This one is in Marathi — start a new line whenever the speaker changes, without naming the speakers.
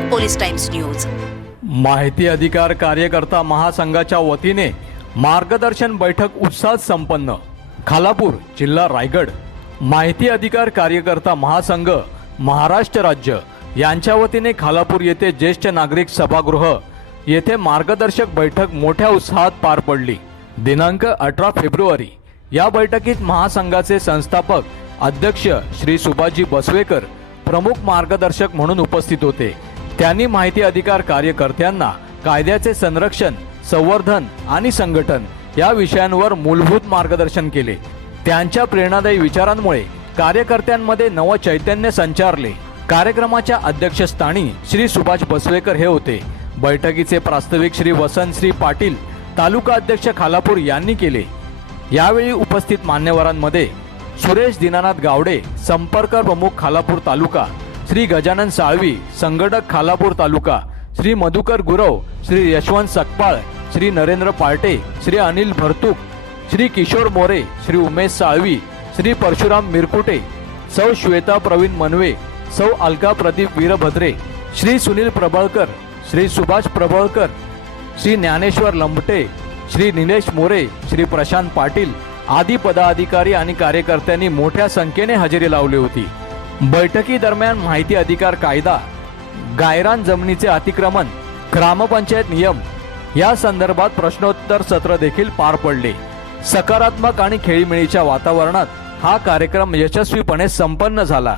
Police times news.
माहिती अधिकार कार्यकर्ता महासंघाच्या वतीने मार्गदर्शन बैठक उत्साहात संपन्न. खालापूर जिल्हा रायगड. माहिती अधिकार कार्यकर्ता महासंघ महाराष्ट्र राज्य यांच्या वतीने खालापूर येथे ज्येष्ठ नागरिक सभागृह येथे मार्गदर्शक बैठक मोठ्या उत्साहात पार पडली. दिनांक अठरा फेब्रुवारी या बैठकीत महासंघाचे संस्थापक अध्यक्ष श्री सुभाजी बसवेकर प्रमुख मार्गदर्शक म्हणून उपस्थित होते. त्यांनी माहिती अधिकार कार्यकर्त्यांना कायद्याचे संरक्षण संवर्धन आणि संघटन या विषयांवर मूलभूत मार्गदर्शन केले. त्यांच्या प्रेरणादायी विचारांमुळे कार्यकर्त्यांमध्ये नव चैतन्य संचारले. कार्यक्रमाच्या अध्यक्षस्थानी श्री सुभाष बसवेकर हे होते. बैठकीचे प्रास्ताविक श्री वसंत श्री पाटील तालुका अध्यक्ष खालापूर यांनी केले. यावेळी उपस्थित मान्यवरांमध्ये सुरेश दीनानाथ गावडे संपर्क प्रमुख खालापूर तालुका श्री गजानन साळवी संघटक खालापूर तालुका श्री मधुकर गुरव श्री यशवंत सकपाळ श्री नरेंद्र पार्टे श्री अनिल भरतूक श्री किशोर मोरे श्री उमेश साळवी श्री परशुराम मिरकुटे सौ श्वेता प्रवीण मनवे सौ अलका प्रदीप वीरभद्रे श्री सुनील प्रबळकर श्री सुभाष प्रबळकर श्री ज्ञानेश्वर लंबटे श्री निलेश मोरे श्री प्रशांत पाटील आदी पदाधिकारी आणि कार्यकर्त्यांनी मोठ्या संख्येने हजेरी लावली होती. बैठकी दरम्यान माहिती अधिकार कायदा गायरान जमिनीचे अतिक्रमण ग्रामपंचायत नियम या संदर्भात प्रश्नोत्तर सत्र देखील पार पडले. सकारात्मक आणि खेळीमेळीच्या वातावरणात हा कार्यक्रम यशस्वीपणे संपन्न झाला.